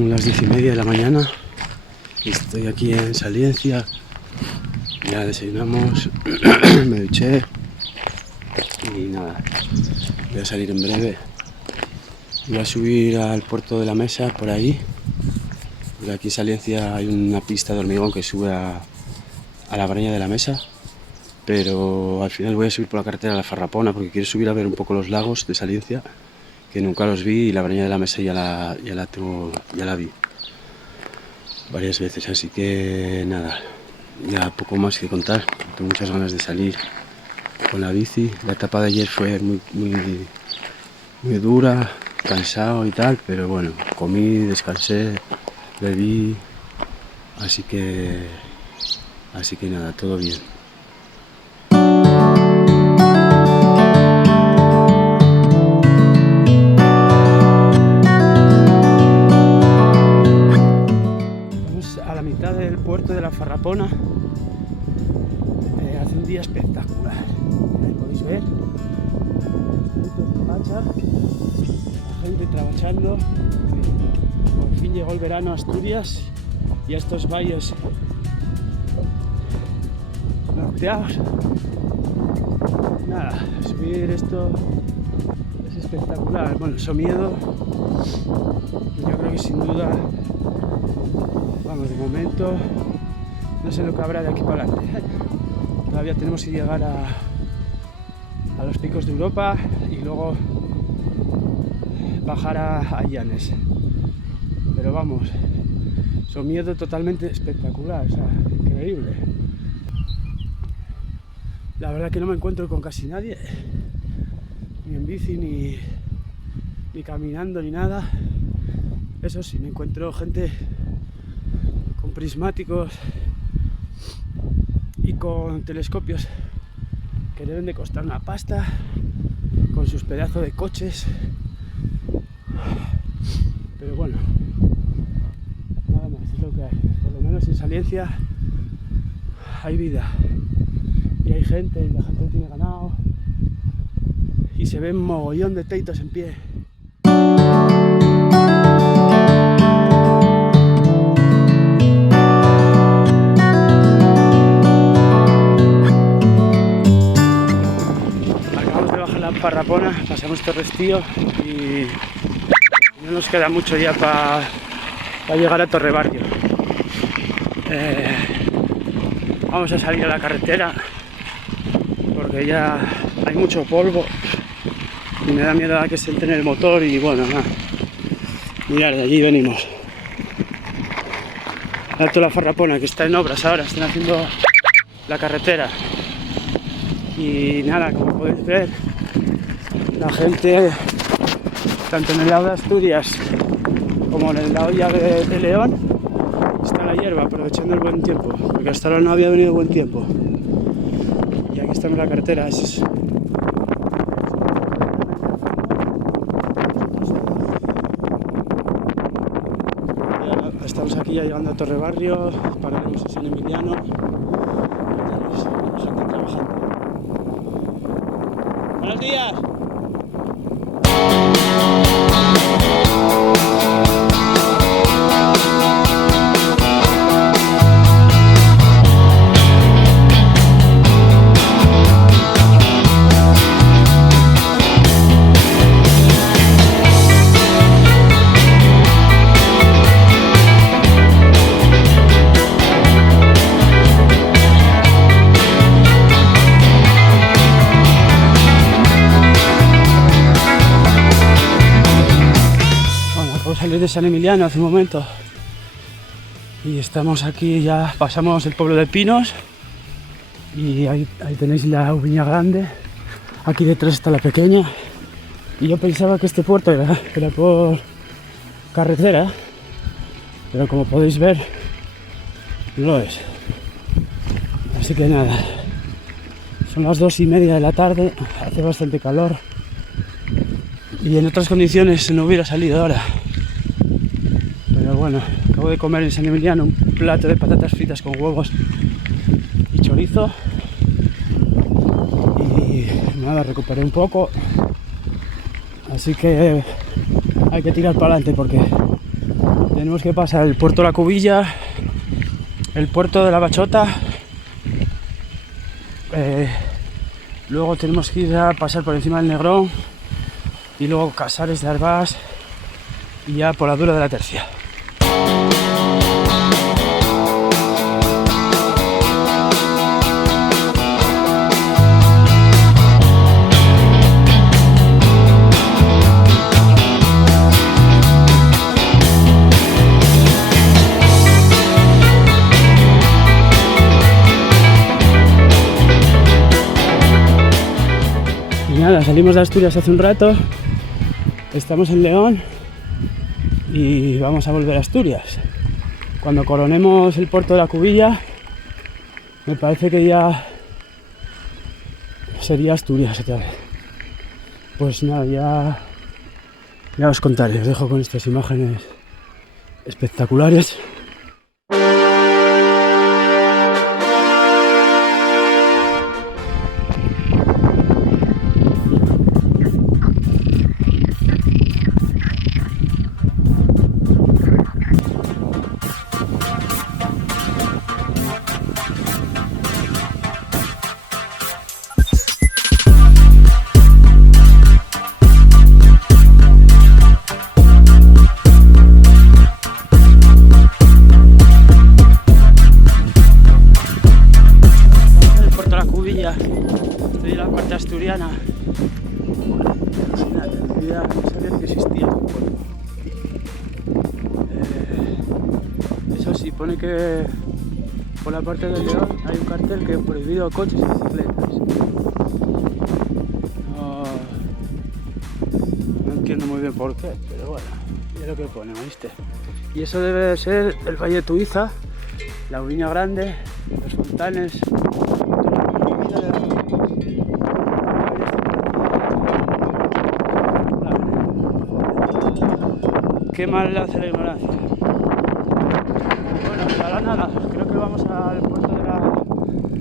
Son las 10:30 de la mañana y estoy aquí en Saliencia. Ya desayunamos, me duché y nada, voy a salir en breve. Voy a subir al puerto de la Mesa por ahí, porque aquí en Saliencia hay una pista de hormigón que sube a la Breña de la Mesa, pero al final voy a subir por la carretera a la Farrapona porque quiero subir a ver un poco los lagos de Saliencia, que nunca los vi, y la Breña de la Mesa ya la vi varias veces, así que nada, ya poco más que contar. Tengo muchas ganas de salir con la bici. La etapa de ayer fue muy dura, cansado y tal, pero bueno, comí, descansé, bebí, así que nada, todo bien. A la mitad del puerto de la Farrapona. Hace un día espectacular. Ahí podéis ver la gente trabajando. Por fin llegó el verano a Asturias y a estos valles norteados. Nada, subir esto es espectacular. Bueno, Somiedo, yo creo que sin duda, vamos, de momento no sé lo que habrá de aquí para adelante. Todavía tenemos que llegar a los picos de Europa y luego bajar a Llanes. Pero vamos, Somiedo totalmente espectacular, o sea, increíble. La verdad que no me encuentro con casi nadie, ni en bici, ni caminando, ni nada. Eso sí, me encuentro gente con prismáticos y con telescopios que deben de costar una pasta, con sus pedazos de coches. Pero bueno, nada más, es lo que hay. Por lo menos en Saliencia hay vida y hay gente, y la gente tiene ganado y se ven mogollón de teitos en pie. Farrapona, pasamos Torrestío y no nos queda mucho ya para llegar a Torrebarrio. Vamos a salir a la carretera porque ya hay mucho polvo y me da miedo a que se entre en el motor. Y bueno, nada, mirad, de allí venimos. Alto la Farrapona, que está en obras ahora, están haciendo la carretera. Y nada, como podéis ver, la gente, tanto en el lado de Asturias como en el lado ya de León, está la hierba aprovechando el buen tiempo, porque hasta ahora no había venido buen tiempo. Y aquí estamos en la carretera. Estamos aquí ya llegando a Torrebarrio, pararemos en San Emiliano. La gente trabajando. ¡Buenos días! Salir de San Emiliano hace un momento y estamos aquí, ya pasamos el pueblo de Pinos y ahí tenéis la Ubiña Grande. Aquí detrás está la pequeña, y yo pensaba que este puerto era por carretera, pero como podéis ver no lo es. Así que nada, son las 2:30 de la tarde, hace bastante calor y en otras condiciones no hubiera salido ahora. Pero bueno, acabo de comer en San Emiliano un plato de patatas fritas con huevos y chorizo y nada, recuperé un poco, así que hay que tirar para adelante porque tenemos que pasar el puerto de la Cubilla, el puerto de la Bachota, luego tenemos que ir a pasar por encima del Negrón y luego Casares de Arbás y ya por la Dura de la Tercia. Nada, salimos de Asturias hace un rato, estamos en León y vamos a volver a Asturias. Cuando coronemos el puerto de la Cubilla, me parece que ya sería Asturias otra vez. Pues nada, ya os contaré, os dejo con estas imágenes espectaculares. Estoy en la parte asturiana. No sabía que existía un pueblo. Eso sí, pone que por la parte del León hay un cartel que prohibido coches y bicicletas. No entiendo muy bien por qué, pero bueno, es lo que pone, ¿viste? Y eso debe de ser el Valle de Tuiza, la Uriña Grande, los Fontanes. Qué mal hace la ignorancia. Bueno, para nada, creo que vamos al puerto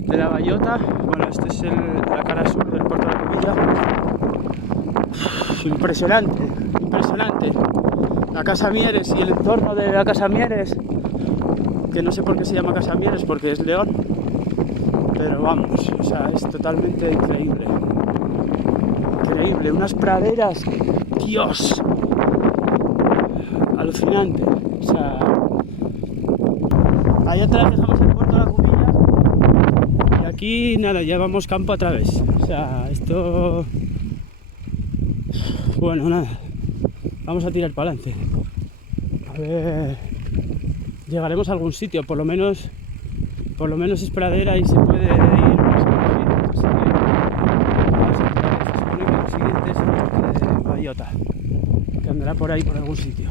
de la Ballota. Bueno, este es la cara sur del puerto de la Cubilla. Impresionante, impresionante. La Casa Mieres y el entorno de la Casa Mieres, que no sé por qué se llama Casa Mieres, porque es León. Pero vamos, o sea, es totalmente increíble. Increíble, unas praderas, Dios. Alucinante, o sea, ahí atrás dejamos el puerto de la Cubilla y aquí nada, ya vamos campo a través, o sea, esto, bueno, nada, vamos a tirar para adelante, a ver, llegaremos a algún sitio, por lo menos es pradera y se puede ir más o menos, así que vamos a tirar. Se supone que el siguiente es el puerto de Ballota, que andará por ahí por algún sitio.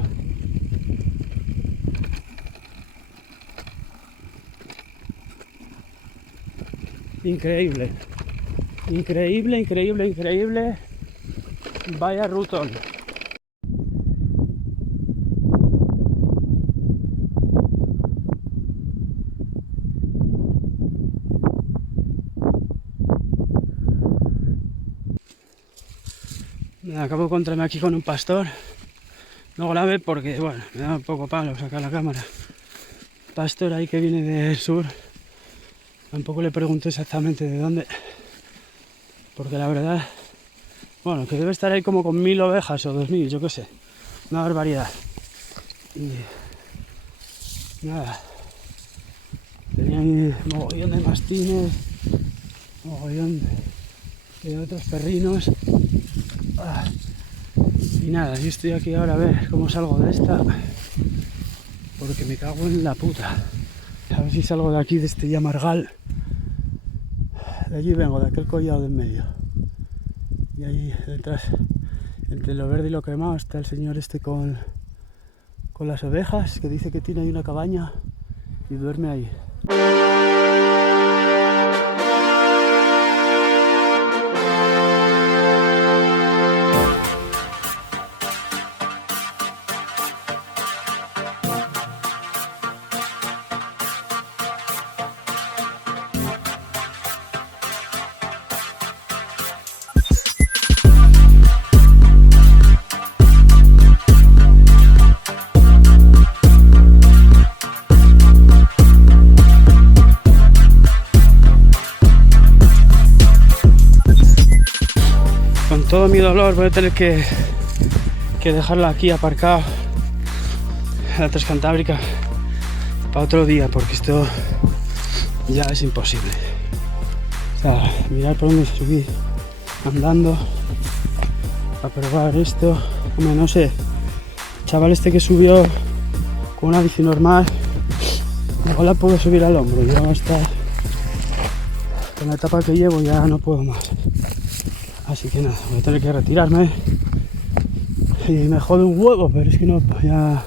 Increíble, increíble, increíble, increíble. Vaya rutón. Me acabo de encontrarme aquí con un pastor. No grave porque, bueno, me da un poco palo sacar la cámara. Pastor ahí que viene del sur. Tampoco le pregunto exactamente de dónde, porque la verdad, bueno, que debe estar ahí como con 1000 ovejas o 2000, yo qué sé, una barbaridad. Y nada, tenía ahí mogollón de mastines, mogollón de otros perrinos. Y nada, yo estoy aquí ahora a ver cómo salgo de esta, porque me cago en la puta. A ver si salgo de aquí, de este Yamargal. De allí vengo, de aquel collado del medio. Y ahí detrás, entre lo verde y lo quemado, está el señor este con las ovejas, que dice que tiene ahí una cabaña y duerme ahí. todo mi dolor voy a tener que dejarla aquí aparcado en la Transcantábrica para otro día, porque esto ya es imposible. O sea, mirar por dónde subí andando a probar esto. Hombre, no sé, el chaval este que subió con una bici normal, igual la puedo subir al hombro. Yo hasta con la etapa que llevo ya no puedo más. Así que nada, voy a tener que retirarme. Y me jode un huevo, pero es que no, ya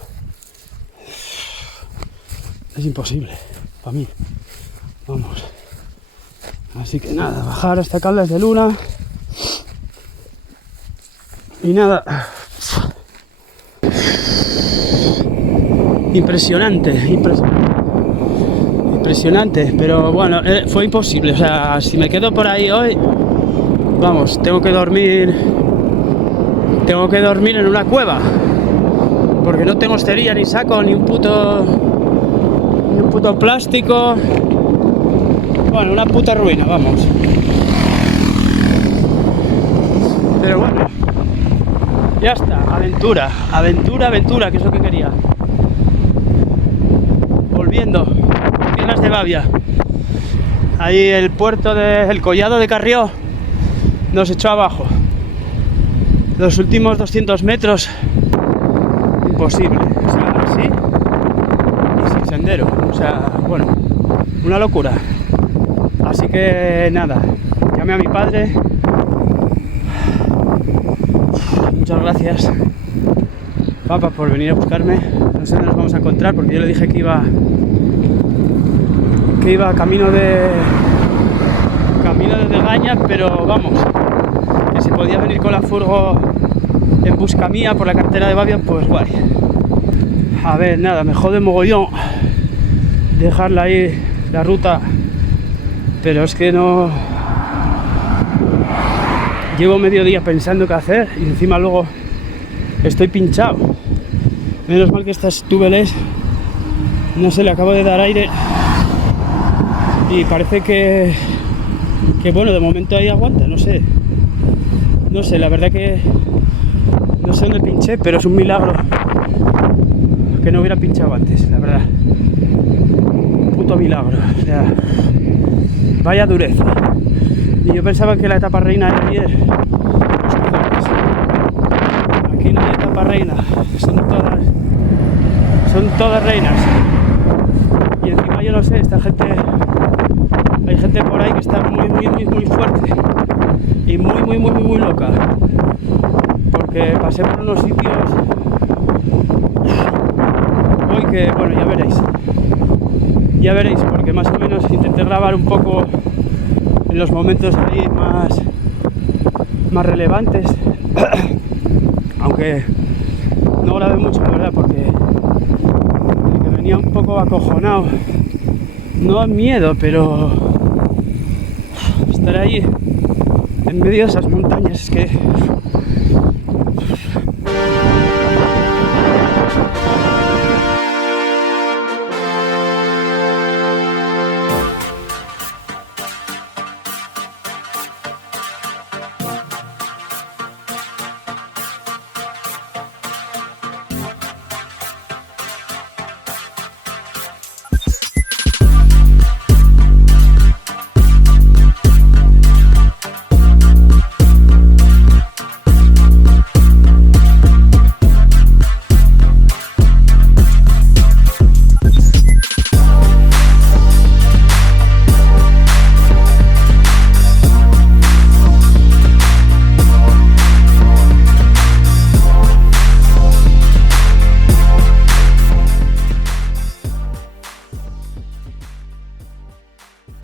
es imposible para mí. Vamos. Así que nada, bajar hasta Caldas de Luna. Y nada. Impresionante, pero bueno, fue imposible. O sea, si me quedo por ahí hoy, vamos, tengo que dormir en una cueva, porque no tengo estería, ni saco, ni un puto plástico. Bueno, una puta ruina, vamos. Pero bueno, ya está, aventura, que es lo que quería. Volviendo, Tierras de Bavia. Ahí el puerto del Collado de Carrió nos echó abajo. Los últimos 200 metros, imposible. O sea, así y sin sendero. O sea, bueno, una locura. Así que nada, llamé a mi padre. Muchas gracias, papá, por venir a buscarme. No sé dónde nos vamos a encontrar, porque yo le dije que iba camino de Degaña, pero vamos, que si podía venir con la furgo en busca mía por la carretera de Bavia, pues guay. A ver, nada, me jode mogollón dejarla ahí, la ruta, pero es que no... Llevo medio día pensando qué hacer y encima luego estoy pinchado. Menos mal que estas túbeles, no sé, le acabo de dar aire y parece que bueno, de momento ahí aguanta, no sé, la verdad que no sé dónde pinché, pero es un milagro que no hubiera pinchado antes, la verdad. Puto milagro, o sea, vaya dureza. Y yo pensaba que la etapa reina era ayer. Aquí no hay etapa reina, son todas reinas. Y encima yo no sé, hay gente por ahí que está muy fuerte y muy loca, porque pasé por unos sitios hoy que, bueno, ya veréis, porque más o menos intenté grabar un poco en los momentos ahí más relevantes, aunque no grabé mucho, la verdad, porque venía un poco acojonado, no miedo, pero estar ahí en medio de esas montañas es que